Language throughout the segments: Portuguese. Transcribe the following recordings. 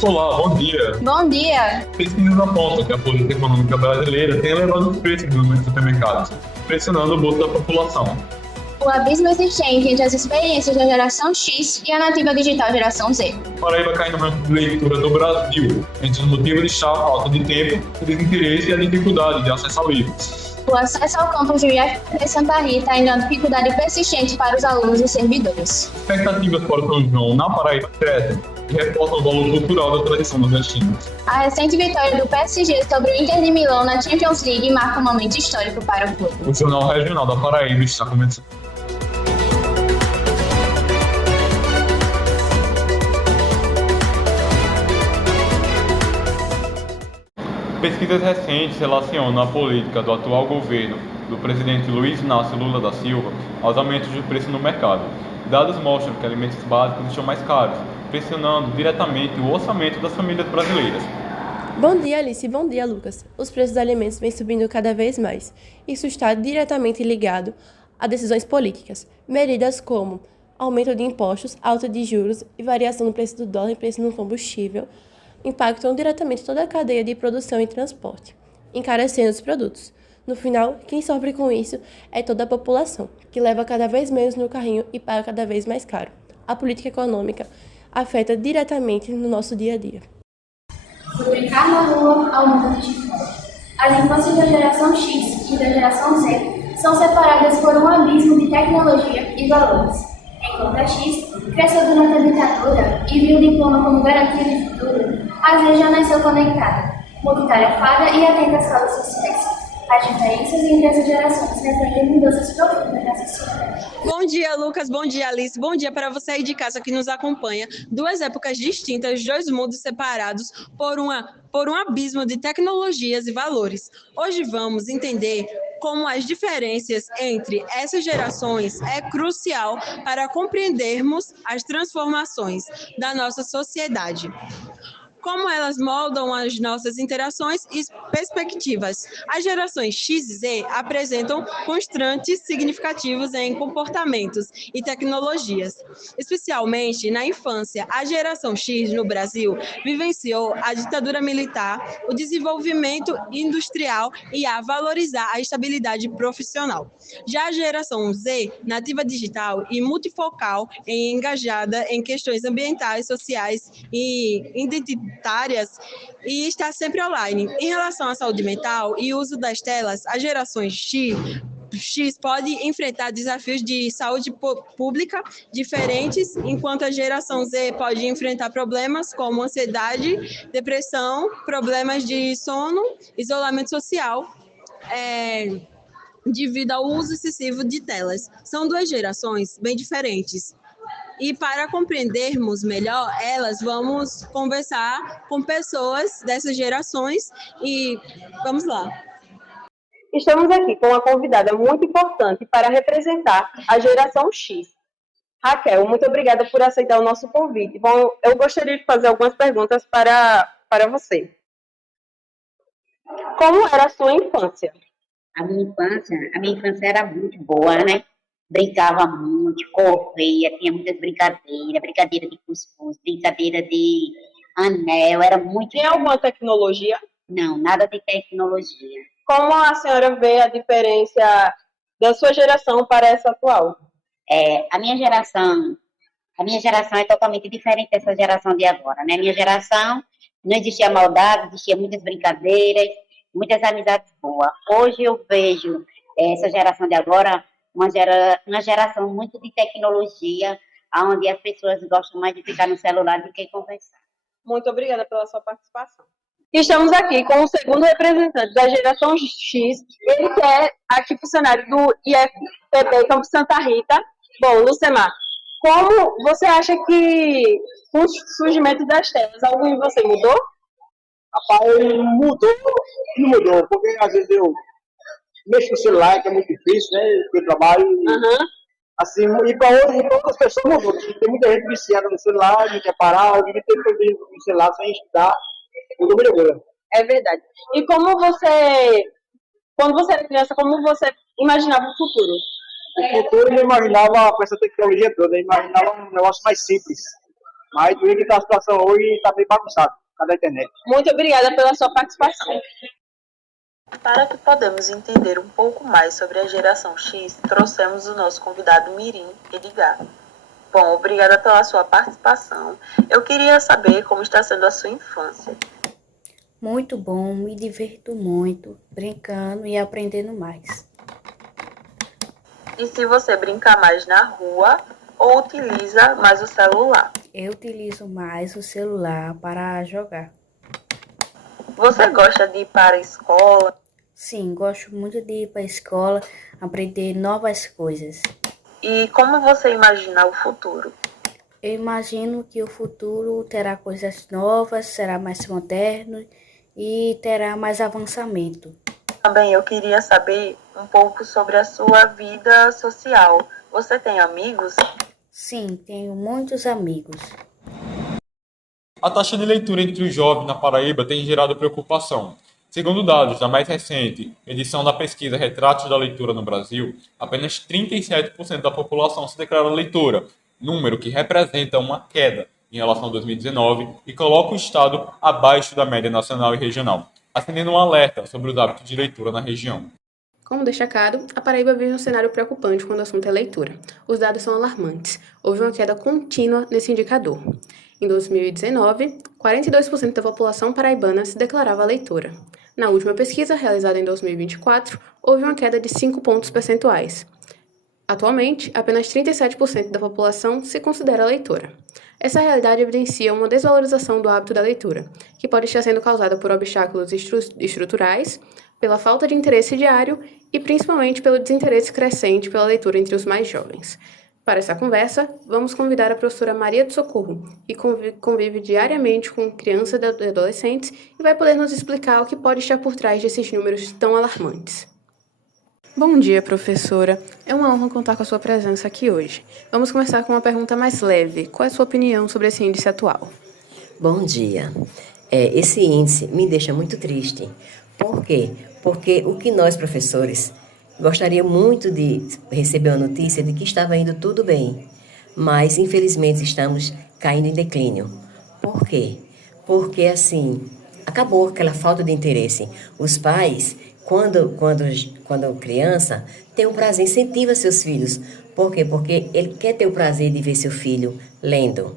Olá, bom dia. Bom dia! Pesquisas apontam que a política econômica brasileira tem elevado os preços nos supermercados, pressionando o bolso da população. O abismo existente entre as experiências da geração X e a nativa digital geração Z. Paraíba cai no ranking de leitura do Brasil. Entre os motivos está a falta de tempo, o desinteresse e a dificuldade de acesso a livros. O acesso ao campus de UFPB Santa Rita ainda é uma dificuldade persistente para os alunos e servidores. Expectativas para o São João na Paraíba crescem e reforçam o valor cultural da tradição nordestina. A recente vitória do PSG sobre o Inter de Milão na Champions League marca um momento histórico para o clube. O Jornal Regional da Paraíba está começando. Pesquisas recentes relacionam a política do atual governo do presidente Luiz Inácio Lula da Silva aos aumentos de preço no mercado. Dados mostram que alimentos básicos estão mais caros, pressionando diretamente o orçamento das famílias brasileiras. Bom dia, Alice, e bom dia, Lucas. Os preços dos alimentos vêm subindo cada vez mais. Isso está diretamente ligado a decisões políticas. Medidas como aumento de impostos, alta de juros e variação no preço do dólar e preço no combustível impactam diretamente toda a cadeia de produção e transporte, encarecendo os produtos. No final, quem sofre com isso é toda a população, que leva cada vez menos no carrinho e paga cada vez mais caro. A política econômica afeta diretamente no nosso dia a dia. Do brincar na rua ao mundo digital. As infâncias da geração X e da geração Z são separadas por um abismo de tecnologia e valores. Enquanto a X cresceu durante a ditadura e viu o diploma como garantia de futuro, a Z já nasceu conectada, multitarefada e atenta às causas sociais. As diferenças entre essas gerações refletem mudanças profundas na sociedade. Bom dia, Lucas. Bom dia, Alice. Bom dia para você aí de casa que nos acompanha. Duas épocas distintas, dois mundos separados por um abismo de tecnologias e valores. Hoje vamos entender como as diferenças entre essas gerações é crucial para compreendermos as transformações da nossa sociedade. Como elas moldam as nossas interações e perspectivas. As gerações X e Z apresentam constantes significativos em comportamentos e tecnologias. Especialmente na infância, a geração X no Brasil vivenciou a ditadura militar, o desenvolvimento industrial e a valorizar a estabilidade profissional. Já a geração Z, nativa digital e multifocal, e engajada em questões ambientais, sociais e identitárias, e está sempre online. Em relação à saúde mental e uso das telas, a geração X pode enfrentar desafios de saúde pública diferentes, enquanto a geração Z pode enfrentar problemas como ansiedade, depressão, problemas de sono, isolamento social, devido ao uso excessivo de telas. São duas gerações bem diferentes. E para compreendermos melhor elas, vamos conversar com pessoas dessas gerações e vamos lá. Estamos aqui com uma convidada muito importante para representar a geração X. Raquel, muito obrigada por aceitar o nosso convite. Bom, eu gostaria de fazer algumas perguntas para você. Como era a sua infância? A minha infância era muito boa, né? Brincava muito, corria, tinha muitas brincadeiras, brincadeira de cuscuz, brincadeira de anel, era muito... Tem alguma tecnologia? Não, nada de tecnologia. Como a senhora vê a diferença da sua geração para essa atual? A minha geração é totalmente diferente dessa geração de agora, né? Minha geração não existia maldade, existia muitas brincadeiras, muitas amizades boas. Hoje eu vejo essa geração de agora uma geração muito de tecnologia, onde as pessoas gostam mais de ficar no celular do que conversar. Muito obrigada pela sua participação. Estamos aqui com o segundo representante da geração X, ele que é aqui funcionário do IFPB Campus Santa Rita. Bom, Lucemar, como você acha que com o surgimento das telas, algo em você mudou? Rapaz, não mudou, porque às vezes eu mexo no celular, que é muito difícil, né? Eu trabalho, assim, e para outras pessoas mudou. Tem muita gente viciada no celular, não quer parar, alguém tem que fazer no celular sem estudar, mudou melhor. É verdade. E quando você era criança, como você imaginava o futuro? O futuro eu imaginava com essa tecnologia toda, eu imaginava um negócio mais simples. Mas do jeito que tá a situação hoje, está bem bagunçado, por causa da internet. Muito obrigada pela sua participação. Para que podemos entender um pouco mais sobre a geração X, trouxemos o nosso convidado Mirim Edgar. Bom, obrigada pela sua participação. Eu queria saber como está sendo a sua infância. Muito bom, me diverto muito, brincando e aprendendo mais. E se você brincar mais na rua ou utiliza mais o celular? Eu utilizo mais o celular para jogar. Você gosta de ir para a escola? Sim, gosto muito de ir para a escola, aprender novas coisas. E como você imagina o futuro? Eu imagino que o futuro terá coisas novas, será mais moderno e terá mais avançamento. Também eu queria saber um pouco sobre a sua vida social. Você tem amigos? Sim, tenho muitos amigos. A taxa de leitura entre os jovens na Paraíba tem gerado preocupação. Segundo dados da mais recente edição da pesquisa Retratos da Leitura no Brasil, apenas 37% da população se declara leitora, número que representa uma queda em relação a 2019 e coloca o estado abaixo da média nacional e regional, acendendo um alerta sobre os hábitos de leitura na região. Como destacado, a Paraíba vive um cenário preocupante quando o assunto é leitura. Os dados são alarmantes. Houve uma queda contínua nesse indicador. Em 2019, 42% da população paraibana se declarava leitora. Na última pesquisa, realizada em 2024, houve uma queda de 5 pontos percentuais. Atualmente, apenas 37% da população se considera leitora. Essa realidade evidencia uma desvalorização do hábito da leitura, que pode estar sendo causada por obstáculos estruturais, pela falta de interesse diário e principalmente pelo desinteresse crescente pela leitura entre os mais jovens. Para essa conversa, vamos convidar a professora Maria do Socorro, que convive diariamente com crianças e adolescentes e vai poder nos explicar o que pode estar por trás desses números tão alarmantes. Bom dia, professora. É uma honra contar com a sua presença aqui hoje. Vamos começar com uma pergunta mais leve. Qual é a sua opinião sobre esse índice atual? Bom dia. Esse índice me deixa muito triste. Por quê? Porque o que nós, professores, gostaria muito de receber a notícia de que estava indo tudo bem, mas infelizmente estamos caindo em declínio. Por quê? Porque assim, acabou aquela falta de interesse. Os pais, quando criança, tem um prazer, incentiva seus filhos. Por quê? Porque ele quer ter o prazer de ver seu filho lendo.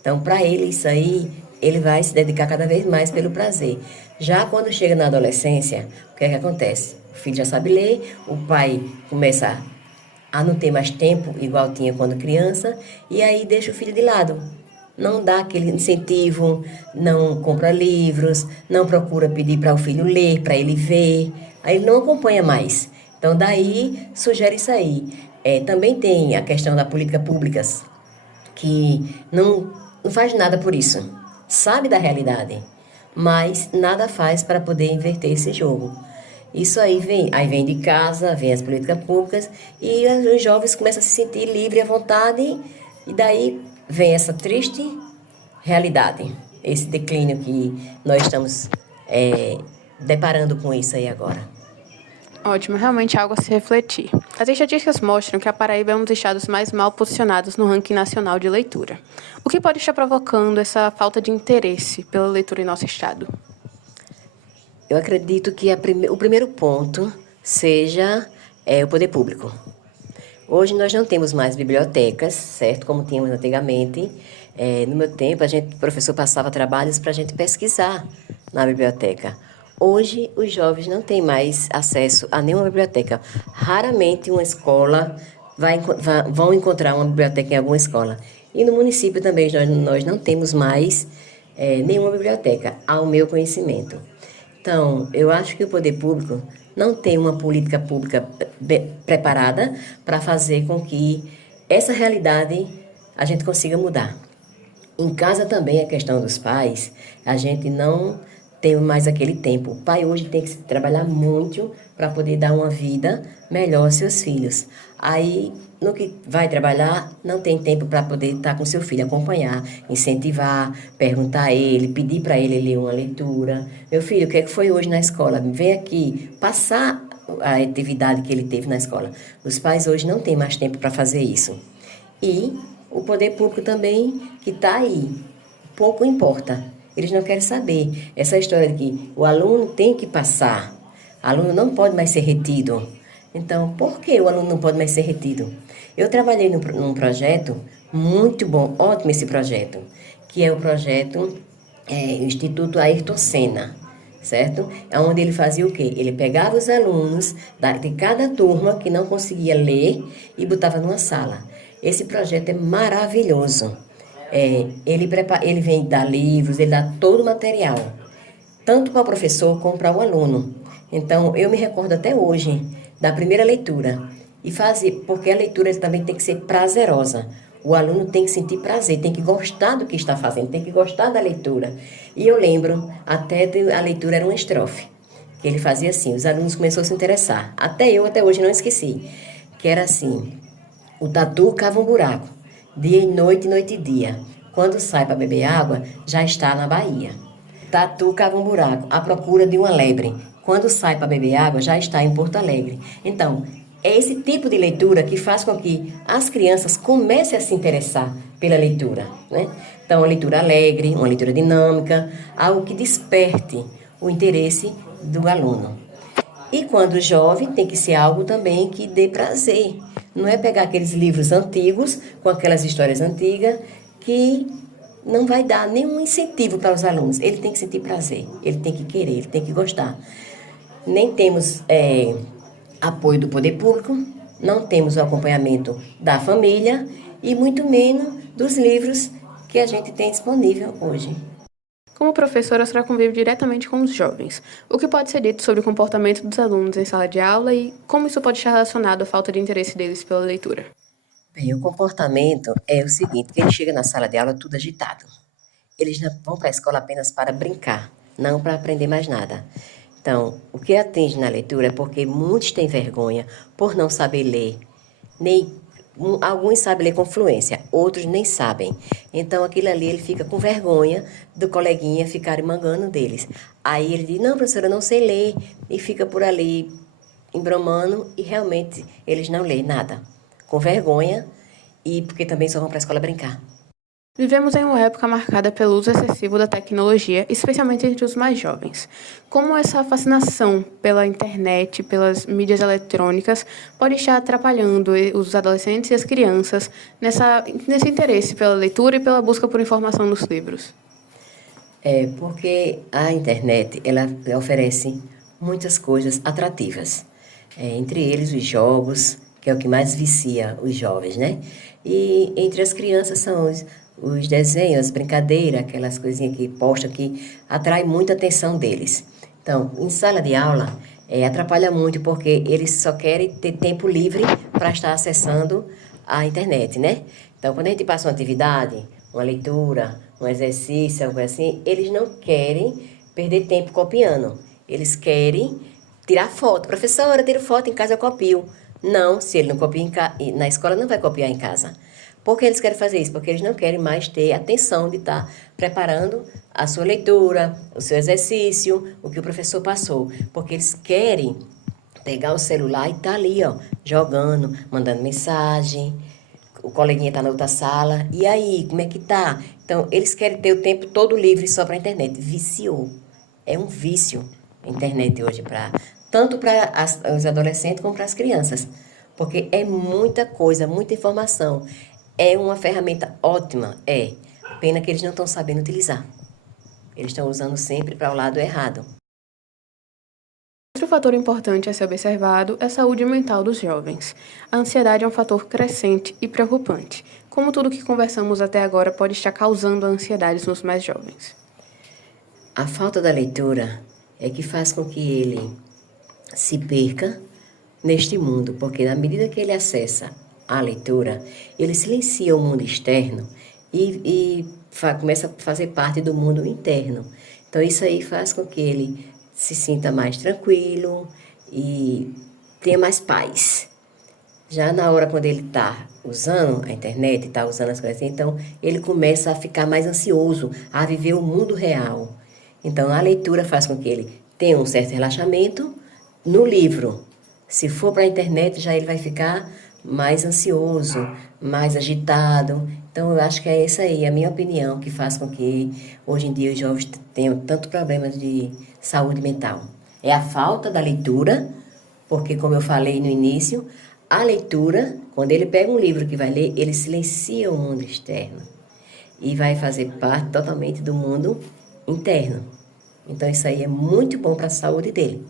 Então, para ele, isso aí, ele vai se dedicar cada vez mais pelo prazer. Já quando chega na adolescência, o que é que acontece? O filho já sabe ler, o pai começa a não ter mais tempo, igual tinha quando criança, e aí deixa o filho de lado. Não dá aquele incentivo, não compra livros, não procura pedir para o filho ler, para ele ver, aí ele não acompanha mais. Então, daí, sugere isso aí. Também tem a questão da política públicas, que não faz nada por isso. Sabe da realidade, mas nada faz para poder inverter esse jogo. Isso aí vem de casa, vem as políticas públicas e os jovens começam a se sentir livres à vontade e daí vem essa triste realidade, esse declínio que nós estamos deparando com isso aí agora. Ótimo, realmente é algo a se refletir. As estatísticas mostram que a Paraíba é um dos estados mais mal posicionados no ranking nacional de leitura. O que pode estar provocando essa falta de interesse pela leitura em nosso estado? Eu acredito que o primeiro ponto seja o poder público. Hoje nós não temos mais bibliotecas, certo? Como tínhamos antigamente. No meu tempo, o professor passava trabalhos para a gente pesquisar na biblioteca. Hoje, os jovens não têm mais acesso a nenhuma biblioteca. Raramente uma escola vão encontrar uma biblioteca em alguma escola. E no município também nós não temos mais nenhuma biblioteca, ao meu conhecimento. Então, eu acho que o poder público não tem uma política pública preparada para fazer com que essa realidade a gente consiga mudar. Em casa também a questão dos pais, a gente não tem mais aquele tempo. O pai hoje tem que trabalhar muito para poder dar uma vida melhor aos seus filhos. Aí, no que vai trabalhar, não tem tempo para poder estar com seu filho, acompanhar, incentivar, perguntar a ele, pedir para ele ler uma leitura. Meu filho, o que é que foi hoje na escola? Vem aqui, passar a atividade que ele teve na escola. Os pais hoje não têm mais tempo para fazer isso. E o poder público também, que está aí, pouco importa. Eles não querem saber. Essa história de que o aluno tem que passar, o aluno não pode mais ser retido. Então, por que o aluno não pode mais ser retido? Eu trabalhei num projeto muito bom, ótimo esse projeto, que é o projeto Instituto Ayrton Senna, certo? É onde ele fazia o quê? Ele pegava os alunos de cada turma que não conseguia ler e botava numa sala. Esse projeto é maravilhoso. Ele vem dar livros, ele dá todo o material, tanto para o professor como para o aluno. Então, eu me recordo até hoje da primeira leitura. E fazer, porque a leitura também tem que ser prazerosa. O aluno tem que sentir prazer, tem que gostar do que está fazendo, tem que gostar da leitura. E eu lembro, a leitura era uma estrofe, que ele fazia assim, os alunos começaram a se interessar. Até hoje não esqueci, que era assim: o tatu cava um buraco, dia e noite e dia. Quando sai para beber água, já está na Bahia. Tatu cava um buraco, à procura de uma lebre. Quando sai para beber água, já está em Porto Alegre. Então, é esse tipo de leitura que faz com que as crianças comecem a se interessar pela leitura, né? Então, uma leitura alegre, uma leitura dinâmica, algo que desperte o interesse do aluno. E quando jovem, tem que ser algo também que dê prazer. Não é pegar aqueles livros antigos, com aquelas histórias antigas, que não vai dar nenhum incentivo para os alunos. Ele tem que sentir prazer, ele tem que querer, ele tem que gostar. Nem temos apoio do poder público, não temos o acompanhamento da família e muito menos dos livros que a gente tem disponível hoje. Como professora, a senhora convive diretamente com os jovens. O que pode ser dito sobre o comportamento dos alunos em sala de aula e como isso pode estar relacionado à falta de interesse deles pela leitura? Bem, o comportamento é o seguinte: que ele chega na sala de aula tudo agitado. Eles não vão para a escola apenas para brincar, não para aprender mais nada. Então, o que atinge na leitura é porque muitos têm vergonha por não saber ler. Alguns sabem ler com fluência, outros nem sabem. Então, aquilo ali, ele fica com vergonha do coleguinha ficar mangando deles. Aí ele diz: não, professora, eu não sei ler. E fica por ali embromando e realmente eles não leem nada. Com vergonha e porque também só vão para a escola brincar. Vivemos em uma época marcada pelo uso excessivo da tecnologia, especialmente entre os mais jovens. Como essa fascinação pela internet, pelas mídias eletrônicas, pode estar atrapalhando os adolescentes e as crianças nesse interesse pela leitura e pela busca por informação nos livros? Porque a internet ela oferece muitas coisas atrativas. Entre eles os jogos, que é o que mais vicia os jovens, né? E entre as crianças são os desenhos, as brincadeiras, aquelas coisinhas que postam que atrai muita atenção deles. Então, em sala de aula, atrapalha muito porque eles só querem ter tempo livre para estar acessando a internet, né? Então, quando a gente passa uma atividade, uma leitura, um exercício, algo assim, eles não querem perder tempo copiando. Eles querem tirar foto. Professora, tiro foto, em casa eu copio. Não, se ele não copia na escola, não vai copiar em casa. Por que eles querem fazer isso? Porque eles não querem mais ter atenção de estar preparando a sua leitura, o seu exercício, o que o professor passou. Porque eles querem pegar o celular e estar ali, jogando, mandando mensagem. O coleguinha está na outra sala. E aí, como é que tá? Então, eles querem ter o tempo todo livre só para a internet. Viciou. É um vício a internet hoje, tanto para os adolescentes como para as crianças. Porque é muita coisa, muita informação. É uma ferramenta ótima, Pena que eles não estão sabendo utilizar. Eles estão usando sempre para o lado errado. Outro fator importante a ser observado é a saúde mental dos jovens. A ansiedade é um fator crescente e preocupante. Como tudo que conversamos até agora pode estar causando a ansiedade nos mais jovens? A falta da leitura é que faz com que ele se perca neste mundo, porque na medida que ele acessa a leitura, ele silencia o mundo externo e começa a fazer parte do mundo interno. Então, isso aí faz com que ele se sinta mais tranquilo e tenha mais paz. Já na hora quando ele está usando a internet, está usando as coisas assim, então ele começa a ficar mais ansioso, a viver o mundo real. Então, a leitura faz com que ele tenha um certo relaxamento no livro. Se for para a internet, já ele vai ficar mais ansioso, mais agitado. Então, eu acho que é essa aí, a minha opinião, que faz com que hoje em dia os jovens tenham tanto problema de saúde mental. É a falta da leitura, porque, como eu falei no início, a leitura, quando ele pega um livro que vai ler, ele silencia o mundo externo e vai fazer parte totalmente do mundo interno. Então, isso aí é muito bom para a saúde dele,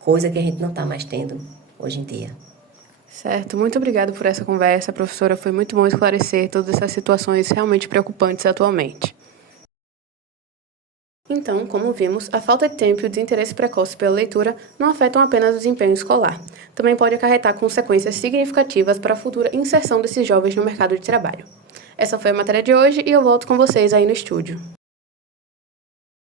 coisa que a gente não está mais tendo hoje em dia. Certo, muito obrigada por essa conversa, professora. Foi muito bom esclarecer todas essas situações realmente preocupantes atualmente. Então, como vimos, a falta de tempo e o desinteresse precoce pela leitura não afetam apenas o desempenho escolar. Também pode acarretar consequências significativas para a futura inserção desses jovens no mercado de trabalho. Essa foi a matéria de hoje e eu volto com vocês aí no estúdio.